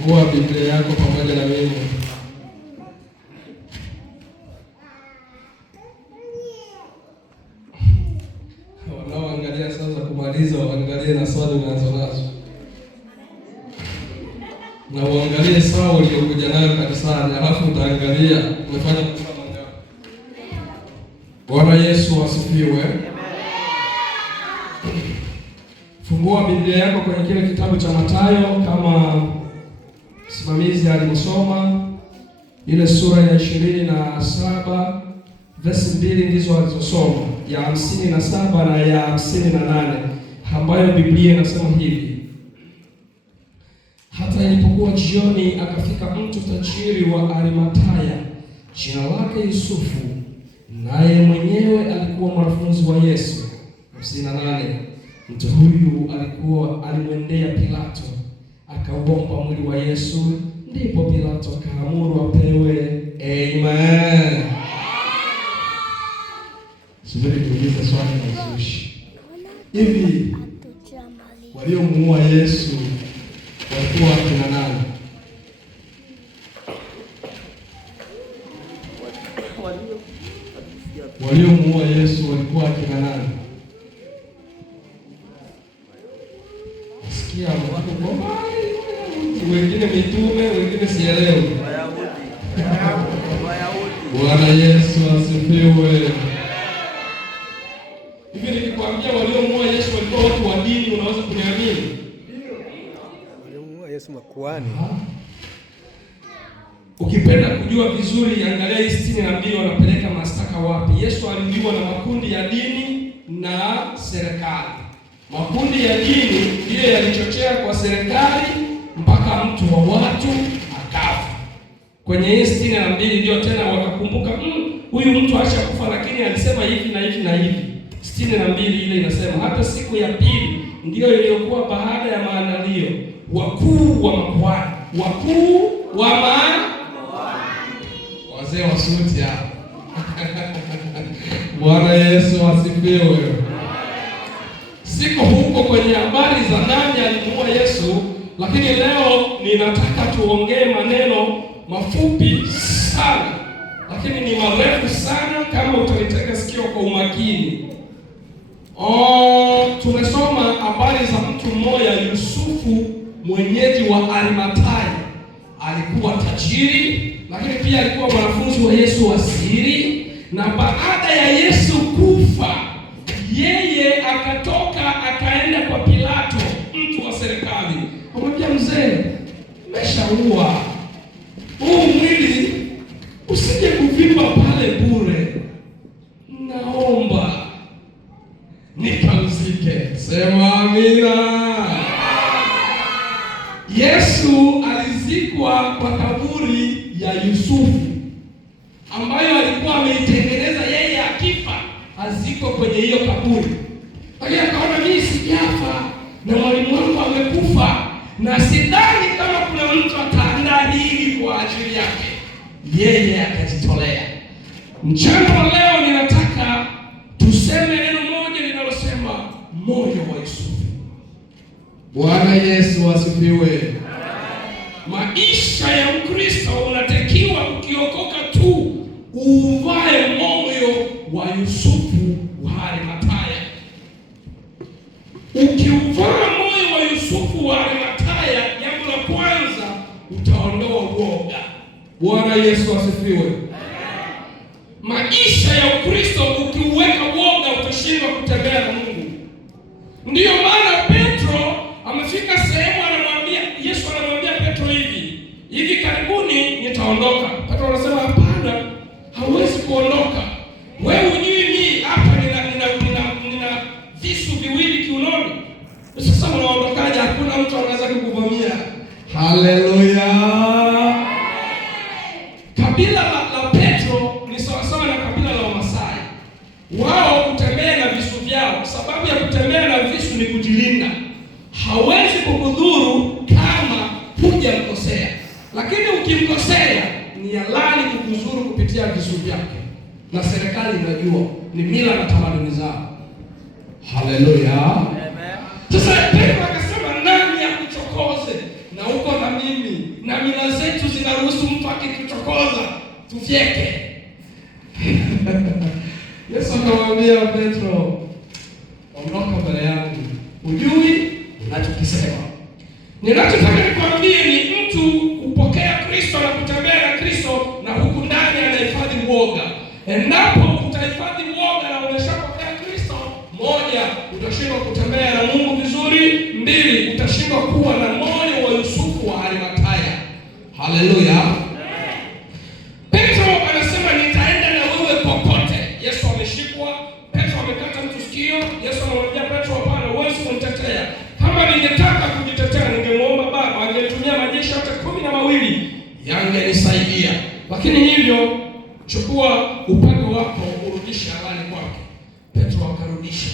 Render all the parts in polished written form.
Fungua Biblia yako pamoja na mimi. Wanaoangalia sasa kumaliza, waangalie na swali unazonazo. Na uangalie saa uliokuja nayo kanisani, alafu utaangalia umefanya kusoma ngapi. Bwana Yesu asifiwe. Fungua Biblia yako kwenye kile kitabu cha Mathayo kama msimamizi alimusoma, ile sura ya 27 verse 2 ndizo alizosoma, ya 57 na ya 58, ambayo Biblia inasema hivi: hata ilipokuwa jioni, akafika mtu tajiri wa Arimathaya, jina lake Yusufu, naye mwenyewe alikuwa mwanafunzi wa Yesu. 58, mtu huyu alimwendea Pilato, akauomba mwili wa Yesu. Ndipo Pilato akaamuru apewe. Amen. Subiri kuuliza swali la uzushi. Hivi waliomuua Yesu walikuwa kina nani? Waliomuua Yesu walikuwa kina nani? Sikia watu kwa wengine mitume, wengine sielewi. Bwana Yesu asifiwe. Hivi nikikwambia waliomuua Yesu walikuwa watu wa dini, unaweza kuniamini? Waliomuua Yesu makuhani. Ukipenda kujua vizuri, angalia hii 62 wanapeleka mashtaka wapi. Yesu aliuliwa na makundi ya dini na serikali. Makundi ya dini ndiyo yalichochea kwa serikali mpaka mtu wa watu akafa. Kwenye hii 62 ndio tena wakakumbuka, huyu mtu acha kufa, lakini alisema hivi na hivi na hivi. 62 ile inasema hata siku ya pili ndio iliyokuwa baada ya maandalio, wakuu wa makuhani, wazee wa suti hapa. Bwana Yesu asifiwe. Siko huko kwenye habari za nani alimuua Yesu, lakini leo ninataka tuongee maneno mafupi sana, lakini ni marefu sana kama utanitega sikio kwa umakini. Tumesoma habari za mtu mmoja, Yusufu, mwenyeji wa Arimathaya. Alikuwa tajiri, lakini pia alikuwa mwanafunzi wa Yesu wa siri, na baada ya Yesu kufa, yeye akatoka akaenda kwa Pilato, mtu wa serikali. Akamwambia, mzee, umeshaua huu mwili, usije kuvimba pale bure, naomba nipumzike. Sema amina. Yesu alizikwa kwa kaburi ya Yusufu, ambayo alikuwa ameitengeneza yeye, akifa aziko kwenye hiyo kaburi. Lakini akaona, mimi sijafa na mwalimu wangu amekufa, na sidhani kama kuna mtu ataandaa hili kwa ajili yake. Yeye akajitolea. Mchana wa leo ninataka tuseme neno moja linalosema moyo wa Yusufu. Bwana Yesu asifiwe. Maisha ya Ukristo unatakiwa ukiokoka tu uvae moyo wa Yusufu wa Arimathaya. Ukiuvaa moyo wa Yusufu wa Arimathaya, jambo la kwanza utaondoa uoga. Bwana Yesu asifiwe. Maisha ya Ukristo ukiuweka uoga, utashindwa kutembea na Mungu. Ndiyo maana Petro amefika sehemu, anamwambia Yesu, anamwambia Petro, hivi karibuni nitaondoka. Petro anasema, hapana, hauwezi kuondoka. Wewe hujui mimi hapa nina visu viwili kiunoni. Sasa unaondokaje? Hakuna mtu anaweza kukuvamia. Haleluya. Kabila la Petro ni sawasawa na kabila la Wamasai. Wao kutembea na visu vyao. Sababu ya kutembea na visu ni kujilinda. Hawezi kukudhuru kama hujamkosea, lakini ukimkosea ni halali kukuzuru kupitia visu vyake, na serikali inajua, ni mila na tamaduni zao. Haleluya. Sasa Petro akasema, nani akuchokoze na uko na mimi? kuchokoza tufyeke. Yesu akamwambia Petro, ondoka mbele yangu, hujui unachokisema. Ninachotaka nikwambie ni mtu kupokea Kristo na kutembea na Kristo na huku ndani anahifadhi uoga. Endapo utahifadhi uoga na umeshapokea Kristo, moja, utashindwa kutembea na Mungu vizuri. Mbili, utashindwa kuwa na moyo wa Yusufu wa Arimathaya. Haleluya. Petro anasema nitaenda na wewe popote. Yesu ameshikwa, Petro amekata mtu sikio. Yesu anamwambia Petro, hapana, huwezi kunitetea. Kama ningetaka kujitetea ningemwomba Baba, angetumia majeshi hata 12 yangenisaidia. Lakini hivyo, chukua upanga wako urudishe awali kwake. Petro akarudisha.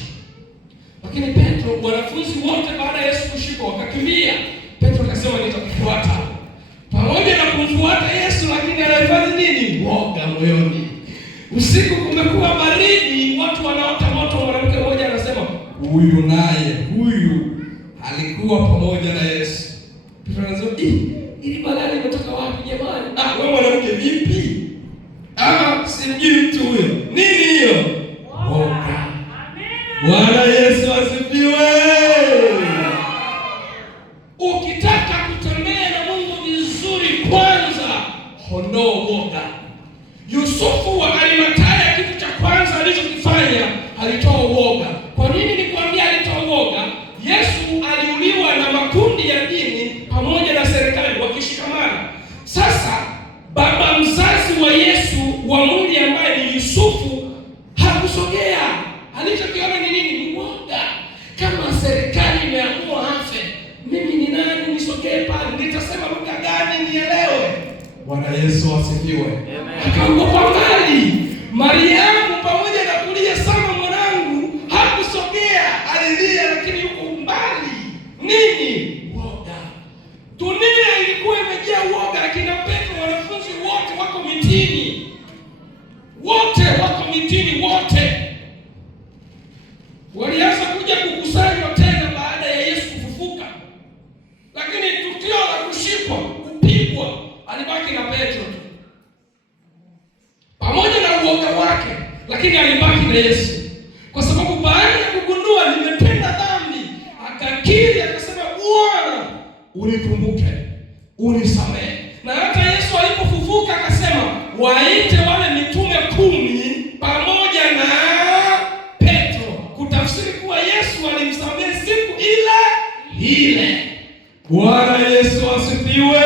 Lakini Petro, wanafunzi wote baada ya Yesu kushikwa wakakimbia. Petro akasema nitakufuata. Pamoja na kumfuata Yesu, lakini anahifadhi nini? Woga moyoni. Usiku kumekuwa baridi, watu wanaota moto. Mwanamke mmoja anasema, huyu alikuwa pamoja na Yesu. Petro anasema, ili balaa limetoka wapi jamani? Wewe mwanamke vipi? Simjui mtu huyo. Nini hiyo? Woga. Bwana Yesu asifiwe. Ukitaka kutembea na Mungu vizuri, kwanza hondoa woga. Yusufu wa Arimathaya, kitu cha kwanza alichokifanya, alitoa woga. Kwa nini nikwambia alitoa woga? Yesu aliuliwa na makundi ya dini pamoja na serikali wakishikamana. Sasa baba mzazi wa Yesu wa mwili ambaye ni Yusufu hakusogea. Alichokiona ni nini? Ni woga. Kama serikali imeamua afe, mimi ni nani nisogee pale? Nitasema lugha gani nielewe? Bwana Yesu asifiwe. Akaogopa mbali. Mariamu pamoja na kulia sana mwanangu, hakusogea, alilia lakini yuko mbali. Nini? Woga. Dunia ilikuwa imejaa woga. Akina Petro, wanafunzi wote wako mitini. Wote walianza kuja kukusanywa tena baada ya Yesu kufufuka. Lakini tukio la kushikwa, kupigwa, alibaki na Petro pamoja na uoga wake, lakini alibaki na Yesu. Kwa sababu baada ya kugundua nimetenda dhambi, akakiri akasema, Bwana unikumbuke, unisamehe. Na hata Yesu alipofufuka akasema, waite wale mitume 10 pamoja na Petro, kutafsiri kuwa Yesu alimsamehe siku ile. Bwana Yesu asifiwe.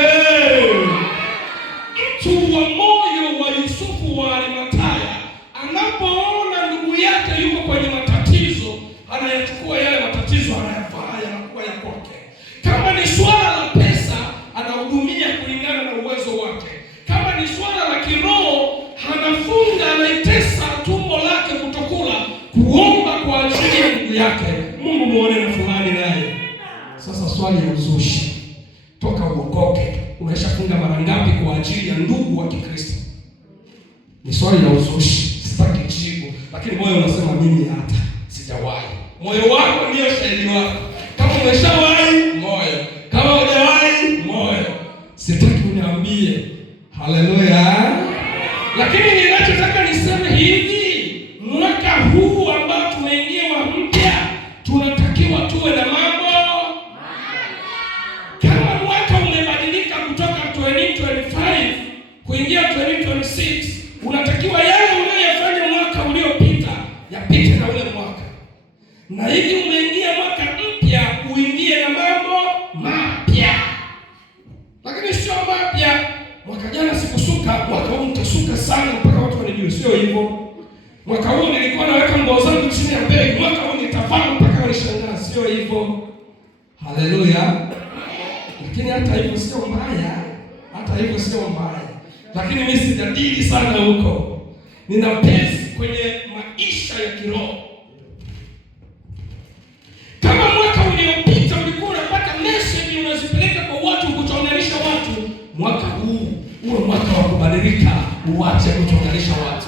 Mtu wa moyo wa Yusufu wa Arimathaya anapoona ndugu yake yuko kwenye matatizo, anayachukua yale matatizo, anayafanya yanakuwa ya kwake. Kama ni swala la pesa, anahudumia kulingana na uwezo wake. Kama ni swala la kiroho, anafunga, anaitesa tumbo lake kutokula, kuomba kwa ajili ya ndugu yake, Mungu muone na fulani naye. Sasa swali ya uzushi, toka uokoke umeshafunga mara ngapi kwa ajili ya ndugu wa Kikristo? Ni swali la uzushi, sitaki jibu, lakini moyo unasema mimi hata sijawahi. Moyo wako ndio shahidi wako. Kama umeshawahi, moyo. Kama hujawahi, moyo. Sitaki uniambie. Haleluya. Lakini ninachotaka niseme hivi, mwaka huu ambao tumeingia wa mpya, tunatakiwa tuwe na mambo. Kama mwaka umebadilika kutoka 2025 kuingia 2026, unatakiwa yale uliyofanya mwaka uliopita yapite na ule mwaka. Na hivi umeingia mwaka mpya, uingie na mambo mapya. Lakini sio mapya, mwaka jana sikusuka, mwaka huu nitasuka sana mpaka watu wanijue. Sio hivyo. Mwaka huu nilikuwa naweka nguo zangu chini ya begi, mwaka huu nitavaa mpaka wanishangaa. Sio hivyo. Haleluya. Lakini hata hivyo sio mbaya. Lakini mimi sijadili sana huko. Nina pesi kwenye maisha ya kiroho. Kama mwaka uliopita ulikuwa unapata message unazipeleka kwa watu kutonganisha watu, mwaka huu uwe mwaka wa kubadilika, uache kutonganisha watu.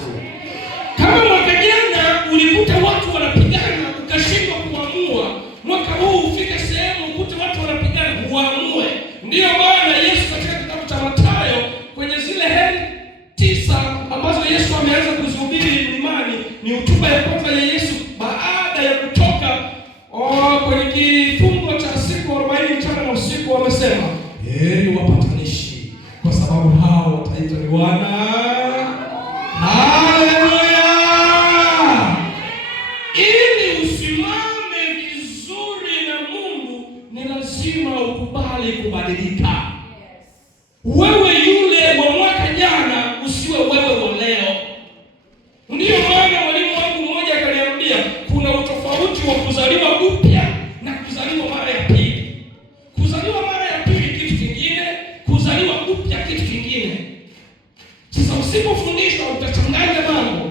Kama mwaka jana ulikuta watu wanapigana ukashindwa kuamua, mwaka huu ufike sehemu ukute watu wanapigana, uamue. Ndiyo maana Yesu katika kitabu cha Mathayo kwenye zile heri sababu hao wataitwa ni wana. Haleluya! Ili usimame vizuri na Mungu ni lazima ukubali kubadilika. Wewe yule wa mwaka jana usiwe wewe wa leo. Ndiyo maana mwalimu wangu mmoja akaniambia kuna utofauti wa kuzaliwa upya na kuzaliwa mara ya pili. Kuzaliwa mara ya pili kitu kingine, kuzaliwa upya kitu kingine. Sasa usipofundishwa utachanganya mambo.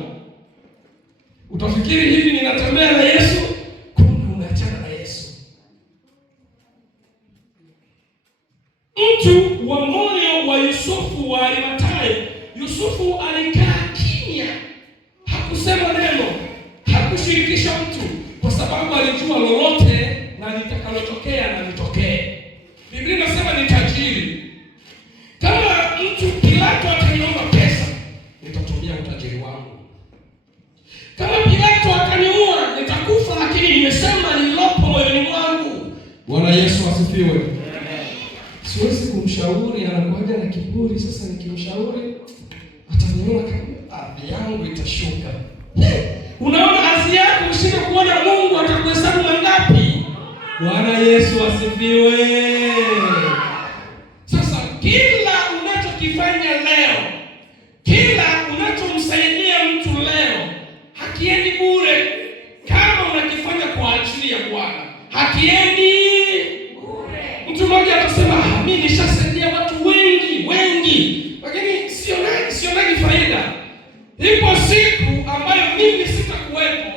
Utafikiri hivi ninatembea na Yesu, kumbe unaachana na Yesu. Mtu wa moyo wa Yusufu wa Arimathaya, Yusufu alikaa kimya. Hakusema neno, hakushirikisha mtu kwa sababu alijua lolote na litakalotokea na litokee. Biblia inasema ni tajiri. Kama mtu Pilato ataniomba pesa, nitatumia utajiri wangu. Kama Pilato ataniua, nitakufa, lakini nimesema nililopo moyoni mwangu. Bwana Yesu asifiwe. Siwezi kumshauri, anakuja na kiburi. Sasa nikimshauri ataniona kama ardhi yangu itashuka. Unaona ardhi yako usije kuona Mungu atakuhesabu mangapi. Bwana Yesu asifiwe. Sasa kila unachokifanya leo, kila unachomsaidia mtu leo, hakiendi bure. Kama unakifanya kwa ajili ya Bwana, hakiendi bure. Mtu mmoja atasema mimi nishasaidia watu wengi, lakini sionagi faida. Ipo siku ambayo mimi sitakuwepo,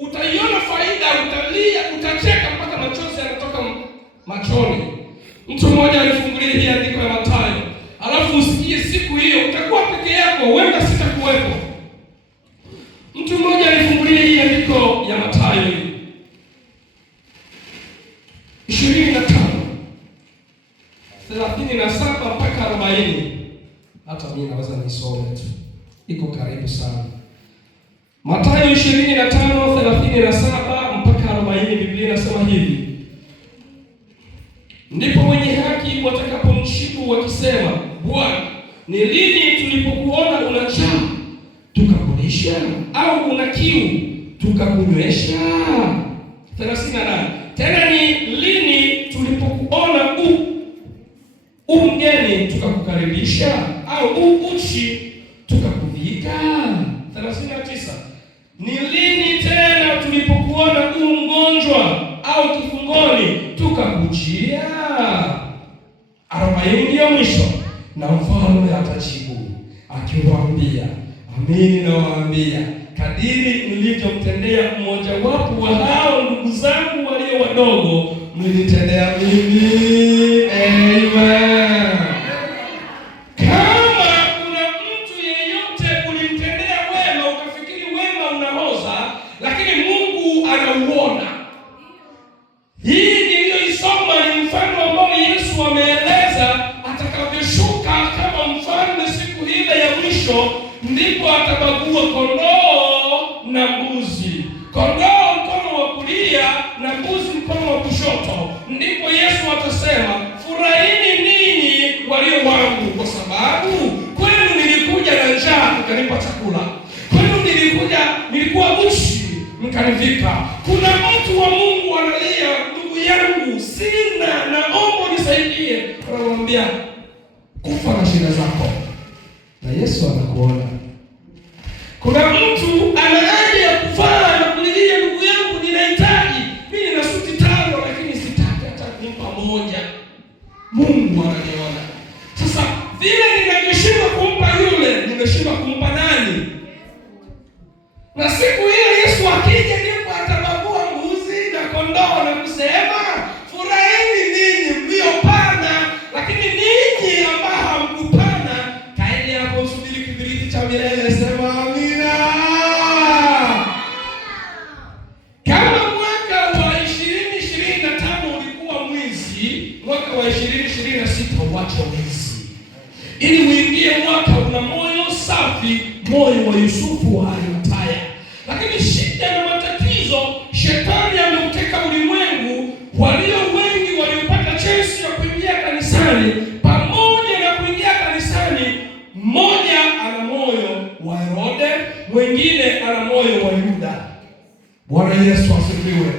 utaiona faida, utalia, utacheka mpaka machozi yanatoka machoni. Mtu mmoja alifungulia hii andiko ya Mathayo, alafu usikie siku hiyo utakuwa peke yako, huenda sitakuwepo. Mtu mmoja alifungulia hii andiko ya Mathayo 25:37 mpaka 40. Hata mimi naweza nisome tu, iko karibu sana. Mathayo 25:37 mpaka 40, Biblia inasema hivi: ndipo wenye haki watakapomshibu wakisema, Bwana, ni lini tulipokuona una njaa tukakulisha, au una kiu tukakunywesha? 38, tena ni lini tulipokuona mgeni tukakukaribisha, au uchi tukakuvika? 39, ni lini tena tulipokuona mgonjwa au kifungoni tukakujia? 40 ndio mwisho. Na mfalme atajibu akiwaambia, amini nawaambia, kadiri mlivyomtendea mmoja wapo wa hao ndugu zangu walio wadogo, mlinitendea mimi. Amen. Kama kuna mtu yeyote ulimtendea wema ukafikiri wema unaoza, lakini Mungu anauona. Hii niliyoisoma ni mfano ambao Yesu ameeleza atakavyoshuka kama mfalme siku ile ya mwisho, ndipo atabagua kondoo na mbuzi. Kondoo mkono wa kulia na mbuzi mkono wa kushoto. Ndipo Yesu atasema, furahini ninyi walio wangu, kwa sababu kwenu nilikuja na njaa mkanipa chakula, kwenu nilikuwa uchi mkanivika. Kuna mtu wa Mungu analia, ndugu yangu sina, naomba unisaidie. Anamwambia kufa na shida zako, na Yesu anakuona. Kuna mtu ana haja ya kufaa na kulilia, ndugu yangu ninahitaji, mimi nina suti 5 lakini sitaki hata kumpa moja. Mungu ananiona. Sasa vile ninashindwa kumpa yule, nimeshindwa kumpa nani? Na siku hiyo Yesu akija, ndipo atabagua mbuzi na kondoo na kusema, furahini ninyi mliopanda, lakini ninyi ambao hamkupanda, kaeni hapo subiri kibiriti cha milele. Sema amina. Kama mwaka wa 2025 ulikuwa mwizi, mwaka wa 2026 uache wizi, ili uingie mwaka una moyo safi, moyo wa Yusufu wa Arimathaya. Lakini shida na matatizo, shetani ameuteka ulimwengu. Walio wengi waliopata chance ya kuingia kanisani, pamoja na kuingia kanisani Bwana Yesu asifiwe.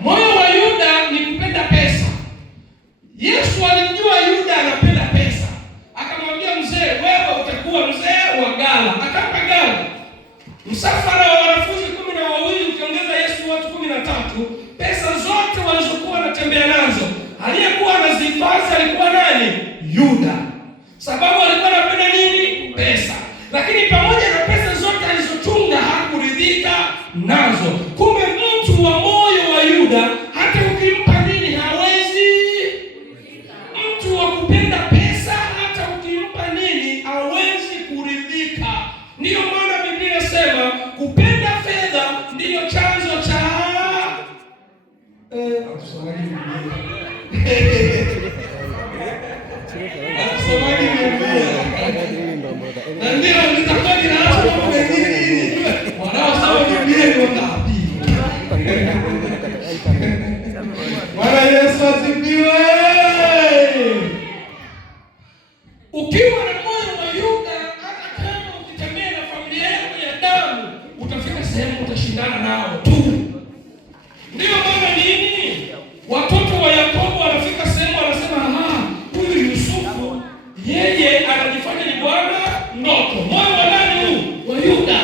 Moyo wa Yuda ni kupenda pesa. Yesu alimjua Yuda anapenda pesa, akamwambia mzee, wewe utakuwa mzee wa ghala. Akampa ghala. Msafara wa wanafunzi 12 ukiongeza Yesu watu 13, pesa zote walizokuwa wanatembea nazo aliyekuwa anazihifadhi alikuwa nani? Yuda. Sababu alikuwa anapenda nini? Pesa. Lakini pamoja na pesa zote alizochunga hakuridhika nazo. Kumbe mtu wa moyo wa Yuda hata ukimpa nini hawezi. Mtu wa kupenda pesa hata ukimpa nini hawezi kuridhika. Ndiyo maana Biblia inasema kupenda fedha ndiyo chanzo cha na ndio nitakuwa ninaacha mambo mengine wanaosoma Biblia ni wangapi? Bwana Yesu asifiwe. Ukiwa na moyo wa Yuda, hata kama ukitembea na familia yako ya damu, utafika sehemu utashindana nao tu. Ndio maana nini? Watoto wa Yakobo wanafika sehemu wanasema, huyu Yusufu yeye anajifanya ni bwana ndoto. Moyo wa nani huu? Wa Yuda.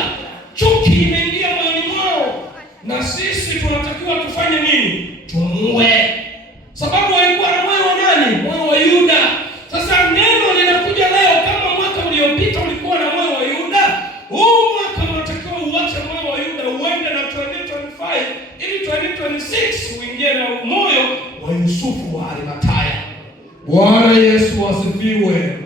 Chuki imeingia moyoni mwao. Na sisi tunatakiwa tufanye nini? Tumue. Sababu walikuwa na moyo wa nani? Moyo wa Yuda. Sasa neno linakuja leo, kama mwaka uliopita ulikuwa na moyo wa Yuda, huu mwaka unatakiwa uache moyo wa Yuda uende na 2025 ili 2026 uingie na moyo wa Yusufu wa Arimathaya. Bwana Yesu asifiwe.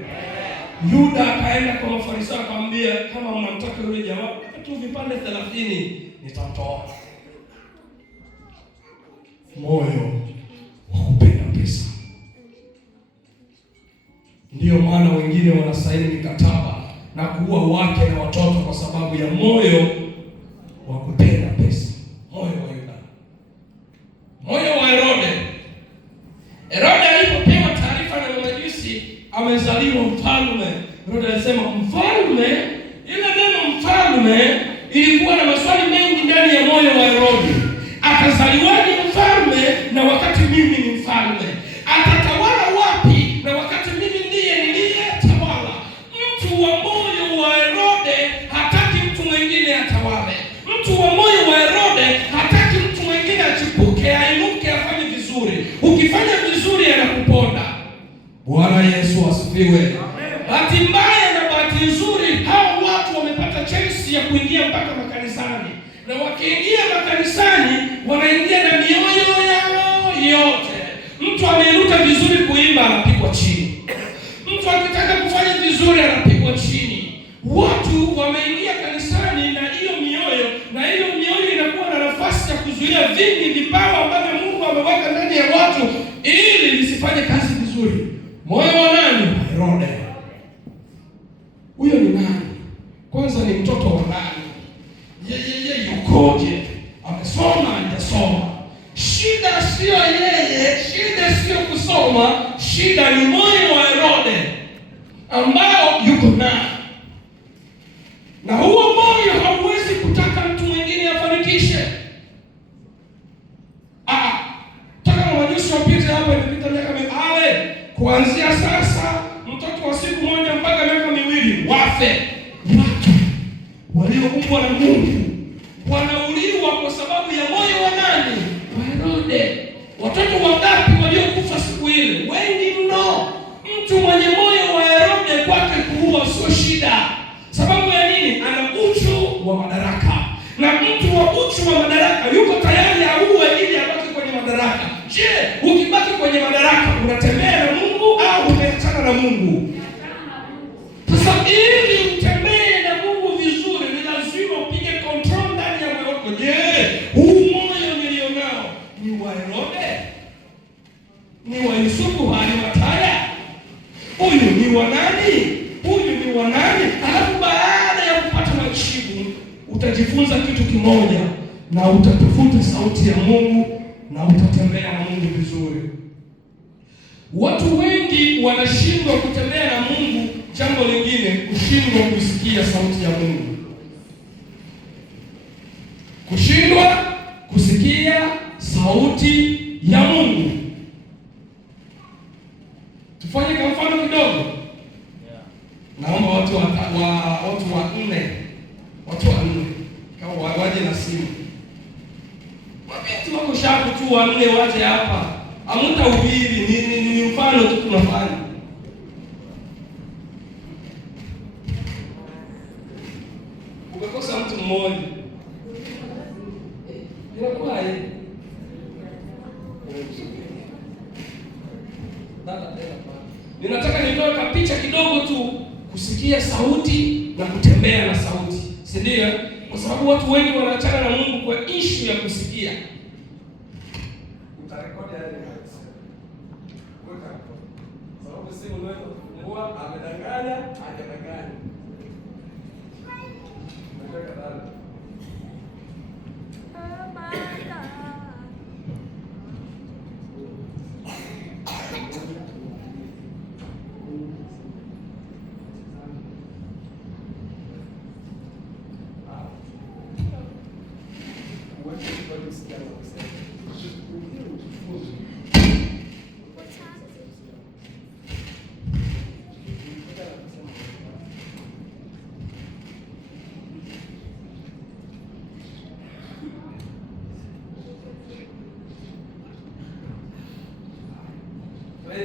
Yuda akaenda kwa Mafarisayo akamwambia, kama mnamtaka yule jamaa tu vipande 30 nitamtoa. Moyo wa kupenda pesa. Ndiyo maana wengine wanasaini mikataba na kuua wake na watoto kwa sababu ya moyo wa kupenda pesa. Moyo wa Yuda. Moyo wa Herode. Herode alipopewa taarifa na Majusi amezaliwa mfalme, Herode alisema mfalme. Ile neno mfalme ilikuwa na maswali mengi ndani ya moyo wa Herode. Atazaliwaje mfalme na wakati mimi ni mfalme? Atatawala wapi na wakati mimi ndiye niliyetawala? Mtu wa moyo wa Herode hataki mtu mwingine atawale. Mtu wa moyo wa Herode hataki mtu mwingine achipuke, ainuke, afanye vizuri. Ukifanya vizuri anakuponda. Bwana Yesu asifiwe. Bahati mbaya na bahati nzuri, hao watu wamepata chance ya kuingia mpaka makanisani. Na wakiingia makanisani, wanaingia na mioyo yao yote. Mtu ameinuka vizuri kuimba anapigwa chini. Mtu akitaka kufanya vizuri anapigwa chini. Watu wameingia kanisani na hiyo mioyo, na hiyo mioyo inakuwa na nafasi ya kuzuia vingi vipawa ambavyo Mungu ameweka ndani ya watu ili lisifanye kazi vizuri. Moyo wa nani? Herode. Huyo ni nani? Kwanza ni mtoto wa nani? Yeye yukoje? Amesoma, hajasoma? Shida sio yeye, shida sio kusoma, shida ni moyo wa Herode ambao yuko nao. Na huo moyo hauwezi kutaka mtu mwingine afanikishe. Taka Majusi wapite hapa, imepita miaka mingi. Kuanzia sasa mtoto wa siku moja mpaka miaka 2 wafe. Watu walioumbwa na Mungu wanauliwa kwa sababu ya moyo wa nani? Wa Herode. Watoto wangapi waliokufa siku ile? Wengi mno. Mtu mwenye moyo wa Herode kwake kuua sio shida. Sababu ya nini? Ana uchu wa madaraka. Na mtu wa uchu wa madaraka yuko tayari auwe ili abaki kwenye madaraka. Je, ukibaki kwenye madaraka unatembea na Mungu au umeachana na Mungu? Sasa ili utembee na Mungu vizuri, ni lazima upige control ndani ya moyo wako. Je, huu moyo nilionao ni wa Herode? Ni wa Yusufu wa Arimathaya? Huyu ni wa nani? Huyu ni wa nani? Alafu baada ya kupata majibu, utajifunza kitu kimoja na utatafuta sauti ya Mungu na utatembea na Mungu vizuri. Watu wengi wanashindwa kutembea na Mungu, jambo lingine kushindwa kusikia sauti ya Mungu. kushindwa kusikia sauti ya Mungu. Tufanye kwa mfano kidogo. Naomba watu wanne kama waje na simu. Watu wako shapu tu wanne waje hapa. Hamtahubiri, ni mfano tu tunafanya. Umekosa mtu mmoja. Inakuwaje? Ninataka nitoe picha kidogo tu kusikia sauti na kutembea na sauti. Si ndio? Kwa sababu watu wengi wanaachana na Mungu kwa issue ya kusikia. Utarekodi yale kabisa. Weka hapo. Sababu simu unaweza kufungua amedanganya, hajadanganya. Weka ndani.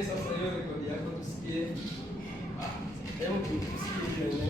Sasa hiyo rekodi yako tusikie. Hebu tusikie ile.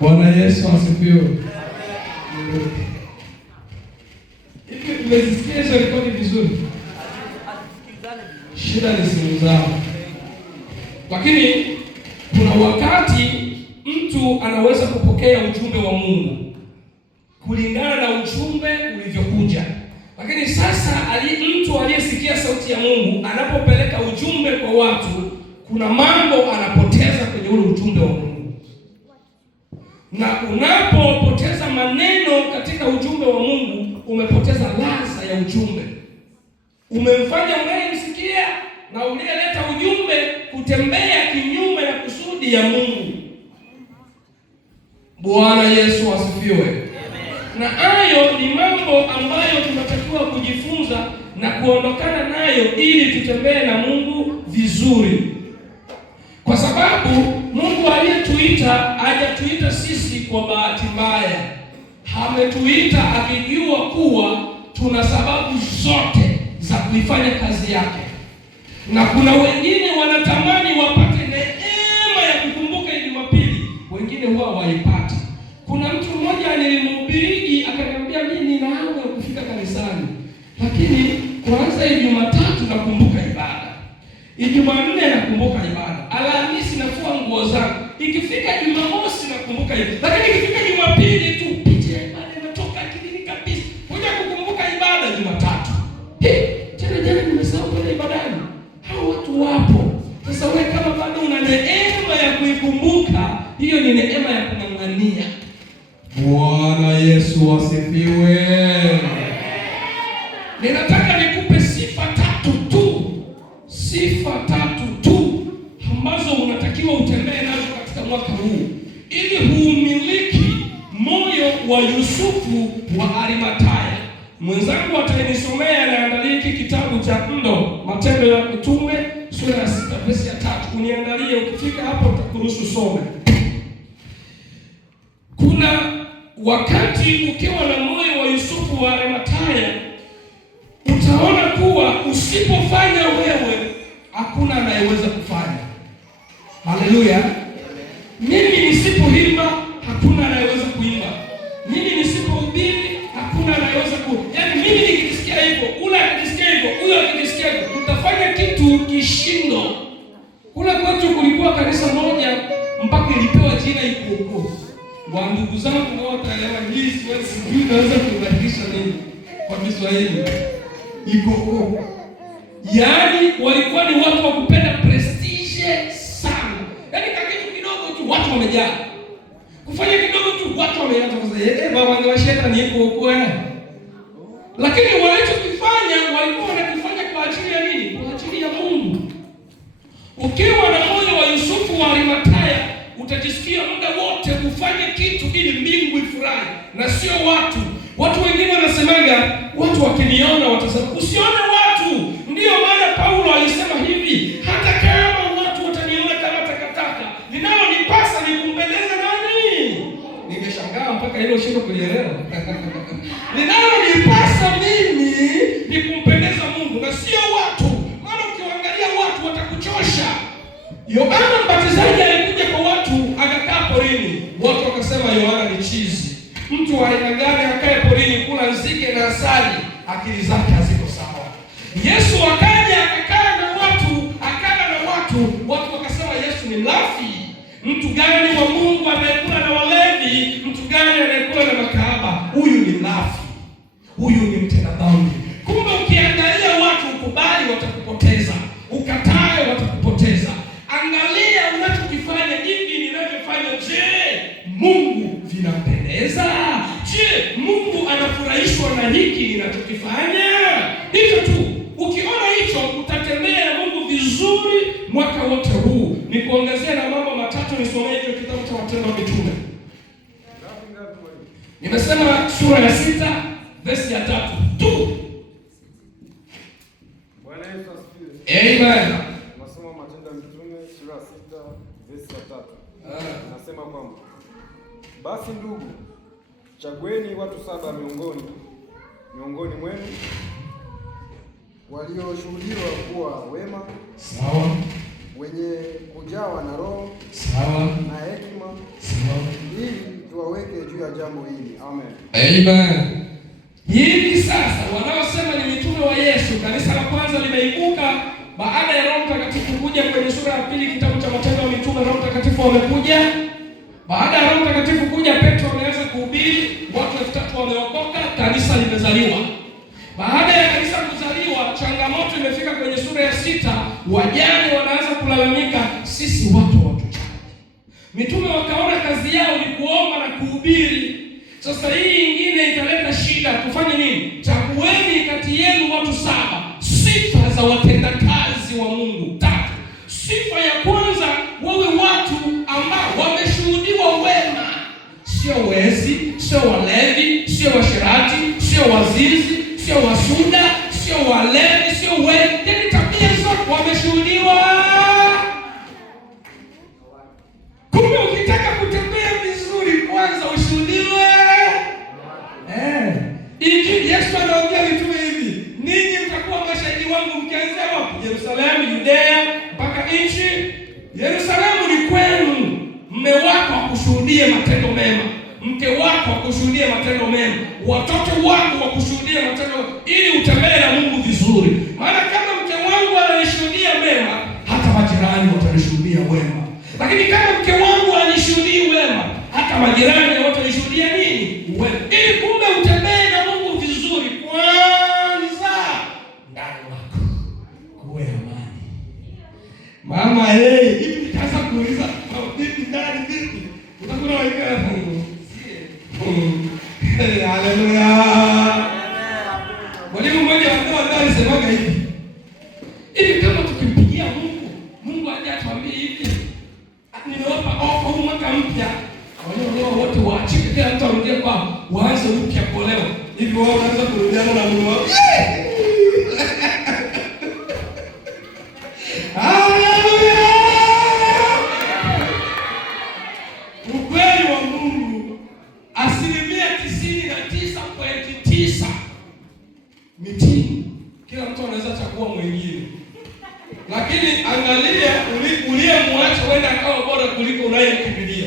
Bwana Yesu asifiwe. Hivi umesikia hizo rekodi vizuri? Shida ni simu zao. Lakini kuna wakati mtu anaweza kupokea ujumbe wa Mungu kulingana na ujumbe ulivyokuja. Lakini sasa mtu aliyesikia sauti ya Mungu anapopeleka ujumbe kwa watu, kuna mambo anapoteza kwenye ule ujumbe wa Mungu. Na unapopoteza maneno katika ujumbe wa Mungu, umepoteza ladha ya ujumbe. Umemfanya unayemsikia na uliyeleta ujumbe kutembea kinyume na kusudi ya Mungu. Bwana Yesu asifiwe. Na hayo ni mambo ambayo tunatakiwa kujifunza na kuondokana nayo ili tutembee na Mungu vizuri. Kwa sababu Mungu aliyetuita hajatuita sisi kwa bahati mbaya. Ametuita akijua kuwa tuna sababu zote za kuifanya kazi yake. Na kuna wengine wanatamani wapate neema ya kukumbuka Jumapili, wengine huwa hawaipati. Kuna mtu mmoja nilimhubiri akaniambia mimi nina hamu ya kufika kanisani, lakini kwanza Jumatatu nakumbuka ibada, Jumanne nakumbuka ibada, Alhamisi nafua nguo zangu, ikifika Jumamosi nakumbuka ibada, lakini ikifika Jumapili tu picha ya ibada inatoka akilini kabisa. Kuja kukumbuka ibada Jumatatu, tena jana nimesahau kwenda ibadani. Hao watu wapo. Sasa wewe kama bado una neema ya kuikumbuka, hiyo ni neema ya kung'ang'ania. Bwana Yesu asifiwe. Ninataka nikupe sifa tatu tu ambazo unatakiwa utembee nazo katika mwaka huu ili huumiliki moyo wa Yusufu wa Arimathaya. Matendo ya Mitume sura ya 6 verse ya 3. Uniangalie, ukifika hapo utakuruhusu some. Kuna wakati ukiwa na moyo wa Yusufu wa Arimathaya, utaona kuwa usipofanya wewe hakuna anayeweza kufanya. Haleluya. Mimi nisipoimba hakuna anayeweza kuimba. Mimi nisipohubiri hakuna anayeweza yaani mimi nikisikia hivyo, ule akisikia hivyo, huyo akisikia hivyo, tutafanya kitu kishindo. Kule kwetu kulikuwa kanisa moja mpaka ilipewa jina Ikoko. Wa ndugu zangu wao wataelewa hii, siwezi naweza kubadilisha nini kwa Kiswahili. Ikoko. Yaani walikuwa ni watu wa kupenda prestige sana. Yaani kitu kidogo tu watu wamejaa. Kufanya kidogo tu watu wameanza kusema, baba angewasheta ni Ikoko. Lakini walichokifanya walikuwa wanakifanya kwa ajili ya nini? Kwa ajili ya Mungu. Ukiwa na moyo wa Yusufu wa Arimathaya, utajisikia muda wote kufanya kitu ili mbingu ifurahi na sio watu. Watu wengine wanasemaga, watu wakiniona watasema, usione watu. Ndiyo maana Paulo alisema hivi, hata kama watu wataniona kama takataka, linalonipasa ni kumpendeza nani? Nimeshangaa mpaka hilo shida kulielewa. Linalonipasa mimi ni kumpendeza Mungu na sio watu. Maana ukiangalia watu watakuchosha. Yohana Mbatizaji alikuja kwa watu akakaa porini. Watu wakasema Yohana ni chizi. Mtu wa aina gani akae porini kula nzige na asali? Akili zake haziko sawa. Yesu akaja akakaa na watu, akala na watu. Watu wakasema Yesu ni mlafi. Mtu gani wa Mungu anayekula na walevi? Mtu gani anayekula na makahaba? Huyu ni mlafi. Huyu ni mtenda dhambi. Kumbe ukiangalia watu ukubali watakupoteza. Ukatae watakupoteza. Angalia unachokifanya, hivi ninavyofanya, je, Mungu vinampendeza? Je, Mungu anafurahishwa na hiki ninachokifanya? Hicho tu. Ukiona hicho utatembea na Mungu vizuri mwaka wote huu. Nikuongezea na mambo matatu, nisomee hiyo kitabu cha Matendo ya Mitume. Nimesema sura ya 6 verse ya 3 tu. Bwana Yesu asifiwe. Amen. Nasoma Matendo ya Mitume sura 6 verse ya 3. Nasema kwamba basi ndugu, chagueni watu 7 miongoni mwenu walioshuhudiwa kuwa wema, sawa, wenye kujawa na Roho, sawa, na hekima, sawa, ili tuwaweke juu ya jambo hili. Amen. Amen. Hivi sasa wanaosema ni mitume wa Yesu, kanisa la kwanza limeibuka baada ya Roho Mtakatifu kuja. Kwenye sura ya 2 kitabu cha Matendo ya Mitume, Roho Mtakatifu amekuja. Baada ya Roho Mtakatifu kuja, Petro ameanza kuhubiri, watu 3000 wameokoka, kanisa limezaliwa. Baada ya kanisa kuzaliwa, changamoto imefika kwenye sura ya 6, wajane wanaanza kulalamika, sisi watu watuchaji. Mitume wakaona kazi yao ni kuomba na kuhubiri. Sasa hii ingine italeta shida, tufanye nini? Chagueni kati yenu watu 7. Sifa za watendakazi wa Mungu 3. Sifa ya kwanza, wawe watu ambao wameshuhudiwa wema. Sio wezi, sio walevi, sio washirati, sio wazinzi, sio wasuda, sio walevi, sio wezi. Yaani tabia zote wameshuhudiwa. Kumbe ukitaka kutembea vizuri, kwanza ushuhudiwe. Injili, Yesu anaongea mitume hivi, ninyi mtakuwa mashahidi wangu mkianzia wapi? Yerusalemu, Yudea, mpaka nchi. Yerusalemu ni kwenu. Mme wako akushuhudie matendo mema, mke wako akushuhudie matendo mema, watoto wako wakushuhudie matendo, ili utembee na Mungu vizuri. Maana kama mke wangu ananishuhudia mema, hata majirani watanishuhudia wema. Lakini kama mke wangu anishuhudii wema, hata majirani watanishuhudia nini? Wema. Ili kumbe utembee na Mungu vizuri, kwanza ndani wako kuwe amani. Mama, hivi nitaanza kuuliza vipi ndani vipi? Utakuwa waikana Mungu. Haleluya. Mwalimu mmoja wa alisemaga hivi. Hivi kama tukimpigia Mungu aje atuambie hivi, nimewapa ofa huu mwaka mpya, wale wote waachike, kila mtu arudie kwao, waanze upya kuolewa. Hivi wao wanaanza kurudiana na Mungu wao. unayemkimbilia.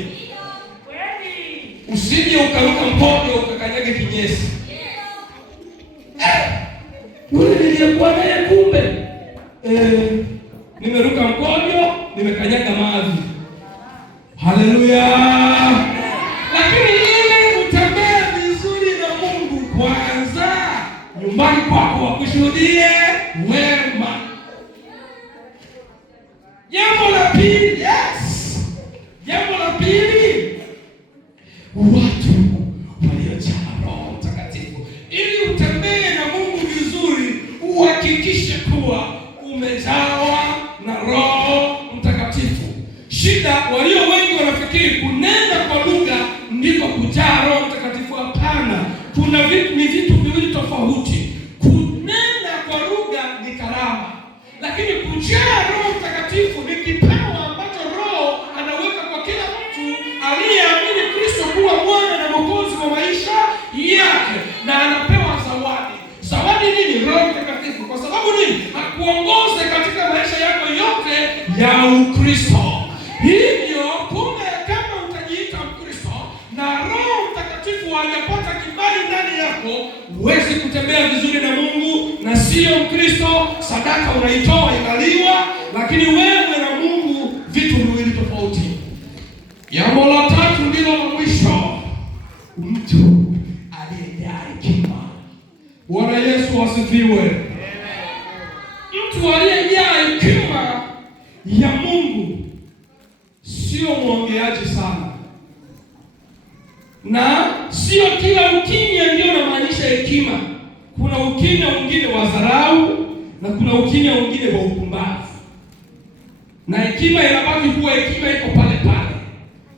Usije ukaruka mkojo ukakanyage kinyesi. Yule niliyekuwa naye kumbe nimeruka mkojo, nimekanyaga maji. Haleluya! Lakini ile utembea vizuri na Mungu kwanza, nyumbani kwako wakushuhudie wema. Jambo la pili, jambo la pili, watu waliojaa Roho Mtakatifu. Ili utembee na Mungu vizuri, uhakikishe kuwa umejawa na Roho Mtakatifu. Shida, walio wengi wanafikiri kunena kwa lugha ndiko kujaa Roho Mtakatifu. Hapana, ni vitu viwili tofauti. Kunena kwa lugha ni karama, lakini kujaa Roho Mtakatifu ni kipawa ambacho Roho anaweka kwa kila mtu aliyeamini Kristo kuwa Bwana na Mwokozi wa maisha yake, na anapewa zawadi. Zawadi nini? Roho Mtakatifu. Kwa sababu nini? Akuongoze katika maisha yako yote ya Ukristo. Hivyo kumbe, kama utajiita Mkristo na Roho Mtakatifu hajapata kibali ndani yako, huwezi kutembea vizuri na Mungu na sio Mkristo. Sadaka unaitoa inaliwa, lakini wewe na Mungu vitu viwili tofauti. Jambo la tatu ndilo la mwisho, mtu aliyejaa hekima. Bwana Yesu asifiwe. Mtu aliyejaa hekima ya Mungu sio mwongeaji sana, na sio kila ukimya ndio unamaanisha hekima. Kuna ukimya mwingine wa dharau na kuna ukimya mwingine wa upumbavu, na hekima inabaki kuwa hekima, iko pale pale.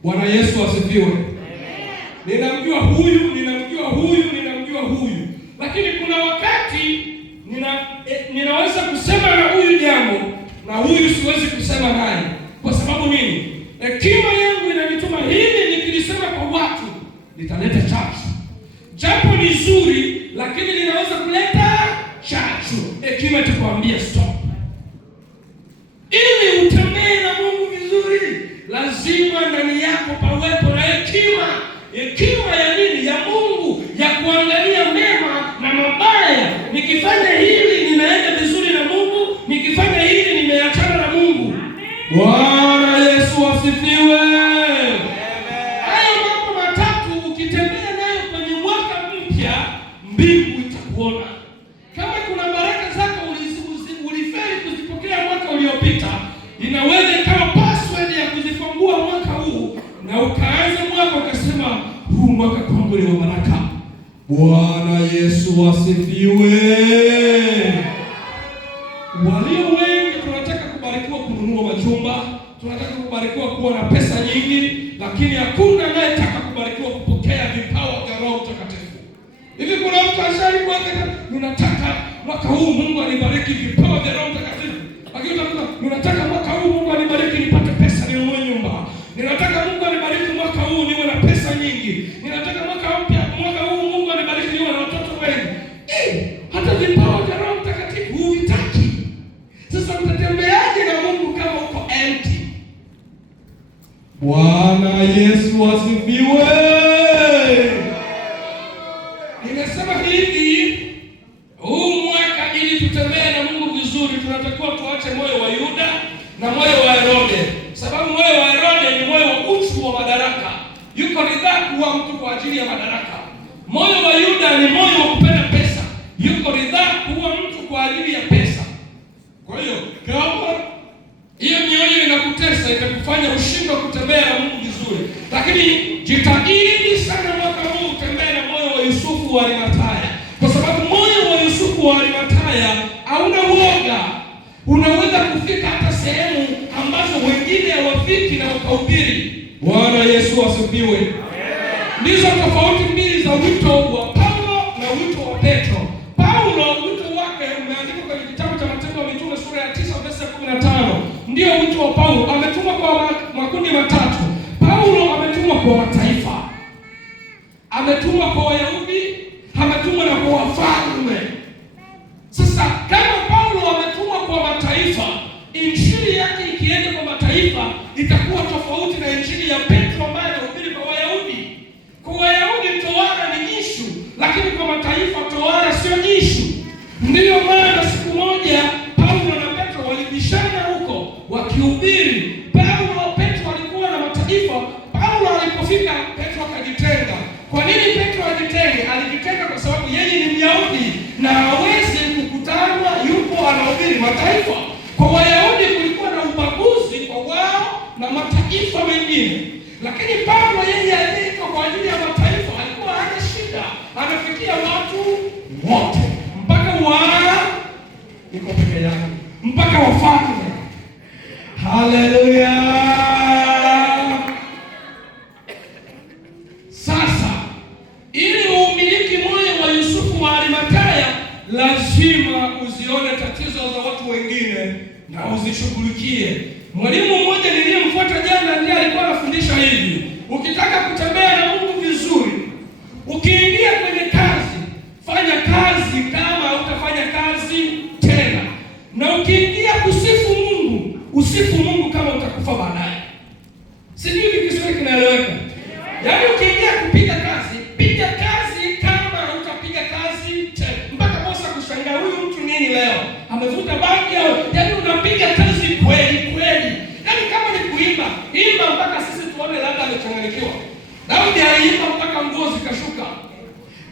Bwana Yesu asifiwe. Ninamjua huyu, ninamjua huyu, ninamjua huyu, lakini kuna wakati ninaweza kusema na huyu jambo na huyu siwezi kusema naye. Kwa sababu nini? Hekima yangu inanituma hili, nikilisema kwa watu litaleta chachu. Japo ni zuri, lakini linaweza kuleta chachu. Hekima itakwambia stop. Ili utembee na Mungu vizuri, lazima ndani yako pawepo na hekima. Hekima ya nini? Ya Mungu, ya kuangalia mema na mabaya. Nikifanya hili ninaenda vizuri na Mungu, nikifanya hili nimeachana na Mungu. Bwana Yesu asifiwe. Hayo mambo matatu ukitembea nayo kwenye mwaka mpya, mbingu itakuona. Kama kuna baraka zako ulifeli kuzipokea mwaka uliopita, inaweza ikawa password ya kuzifungua mwaka huu, na ukaanza mwaka ukasema, huu mwaka kwangu ni wa baraka. Bwana Yesu asifiwe. Walio wengi tunataka kubarikiwa kununua majumba, tunataka kubarikiwa kuwa na pesa nyingi, lakini hakuna anayetaka kubarikiwa kupokea vipawa vya Roho Mtakatifu. Hivi kuna mtu ashari kuweka, ninataka mwaka huu Mungu anibariki vipawa vya Roho Mtakatifu. Lakini utakuta, ninataka mwaka huu Mungu anibariki nipate pesa ninunue nyumba. Ninataka Mungu anibariki mwaka huu niwe na pesa nyingi. Ninataka mwaka huu Mungu anibariki niwe na watoto wengi. Hata vipawa vya Roho Mtakatifu huvitaki. Sasa utatembeaje na Mungu kama uko empty? Bwana Yesu asifiwe. Nimesema hivi, huu mwaka ili tutembee na Mungu vizuri, tunatakiwa tuache moyo wa Yuda na moyo wa Herode. Sababu moyo wa Herode ni moyo wa uchu wa madaraka. Yuko ridhaa kuwa mtu kwa ajili ya madaraka. Moyo wa Yuda ni moyo wa kupenda pesa. Yuko ridhaa kuwa mtu kwa ajili ya pesa. Kwa hiyo kama hiyo mioyo inakutesa, itakufanya ushindwe kutembea na Mungu vizuri. Lakini jitahidi sana mwaka huu utembee na moyo wa Yusufu wa Arimathaya. Kwa sababu moyo wa Yusufu wa Arimathaya hauna uoga. Unaweza kufika hata sehemu ambazo wengine hawafiki na ukahubiri. Bwana Yesu asifiwe. Ndizo tofauti mbili za wito wa Paulo na wito wa Petro. Paulo wito wake umeandikwa kwenye kitabu cha Matendo ya Mitume sura ya 9 verse 15. Ndio wito wa Paulo. Ametumwa kwa makundi matatu. Paulo ametumwa kwa mataifa, ametumwa kwa Wayahudi, ametumwa na kwa wafalme. Sasa kama Paulo ametumwa kwa mataifa, injili yake ikienda kwa mataifa itakuwa tofauti na injili ilipofika Petro akajitenga. Kwa nini Petro ajitenge? Alijitenga kwa sababu yeye ni Myahudi na hawezi kukutanwa, yupo anahubiri mataifa. Kwa Wayahudi kulikuwa na ubaguzi kwa wao na mataifa mengine, lakini Paulo yeye aliitwa kwa ajili ya mataifa, alikuwa hana shida, anafikia watu wote, mpaka iko peke yake, mpaka wafalme. Haleluya! Sasa ili umiliki moyo wa Yusufu wa Arimathaya, lazima uzione tatizo za watu wengine na uzishughulikie. Mwalimu mmoja niliyemfuata jana ndiye alikuwa anafundisha hivi: ukitaka kutembea na Mungu vizuri, ukiingia kwenye kazi, fanya kazi kama utafanya kazi tena, na ukiingia kusifu Mungu, usifu Mungu kama utakufa baadaye. Sijui Kiswahili kinaeleweka? Yaani ukiingia kupiga kazi, piga kazi kama utapiga kazi tena, mpaka bosi akushangaa, huyu mtu nini leo? Amevuta bangi au? Yaani unapiga kazi kweli kweli. Yaani kama ni kuimba, imba mpaka sisi tuone labda amechanganyikiwa. Daudi aliimba mpaka nguo zikashuka.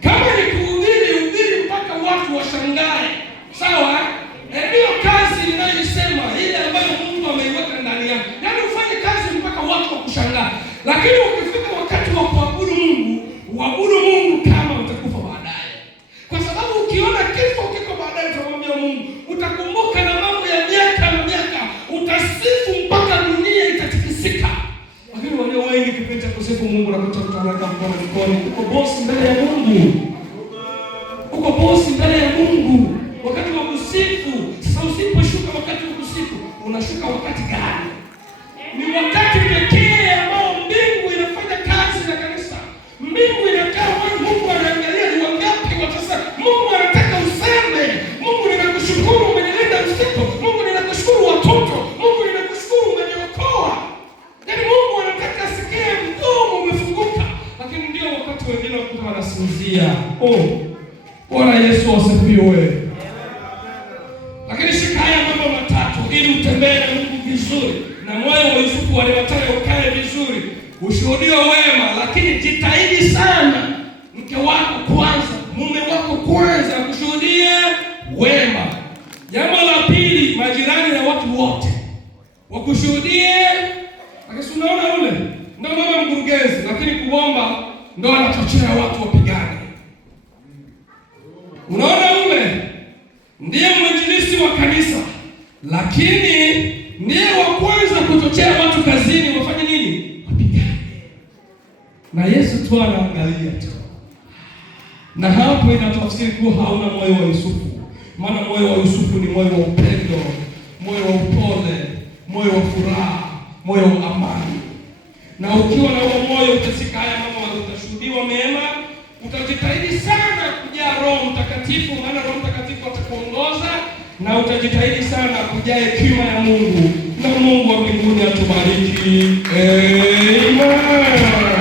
Kama ni kuhubiri, hubiri mpaka watu washangae. Sawa? Ndio kazi ninayosema, ile ambayo Mungu ameiweka ndani yako. Yaani ufanye kazi mpaka watu wakushangae. Lakini ukifika wakati wa kuabudu Mungu, uabudu Mungu kama utakufa baadaye. Kwa sababu ukiona kifo kiko baadaye, utamwambia Mungu, utakumbuka na mambo ya miaka na miaka, utasifu mpaka dunia itatikisika. Lakini walio wengi kipita kusifu Mungu na kutangaza mkono mkono, uko bosi mbele ya Mungu. Uko bosi mbele ya Mungu. Wakati wa kusifu, sasa usiposhuka wakati wa kusifu, unashuka wakati gani? Ni wakati pekee ambao mbingu inafanya kazi na kanisa. Mbingu inakaa wazi, Mungu anaangalia ni wangapi watasema, Mungu anataka useme, Mungu ninakushukuru umenilinda usiku, Mungu ninakushukuru watoto, Mungu ninakushukuru umeniokoa. Yaani Mungu anataka asikie mdomo umefunguka. Lakini ndio wakati wengine wakuta wanasinzia. Bwana Yesu asifiwe. Lakini shika haya mambo matatu ili utembee na Mungu vizuri na moyo wa Yusufu wa Arimathaya ukae vizuri, ushuhudio wema. Lakini jitahidi sana, mke wako kwanza, mume wako kwanza, kushuhudia wema. Jambo la pili, majirani na watu wote wakushuhudie. Lakini unaona ule ndio mama mkurugenzi, lakini kuomba ndio anachochea watu wapigane. Unaona ule ndiye mwinjilisti wa kanisa, lakini ndiye wa kwanza kuchochea watu kazini wafanye nini? Wapigane. Na Yesu tu anaangalia tu. Na hapo inatafsiri kuwa hauna moyo wa Yusufu. Maana moyo wa Yusufu ni moyo wa upendo, moyo wa upole, moyo wa furaha, moyo wa amani. Na ukiwa na huo moyo utashika haya mambo, utashuhudiwa mema, utajitahidi sana kujaa Roho Mtakatifu, maana Roho Mtakatifu atakuongoza, na utajitahidi sana kujaa hekima ya Mungu, na Mungu wa mbinguni atubariki. Amen.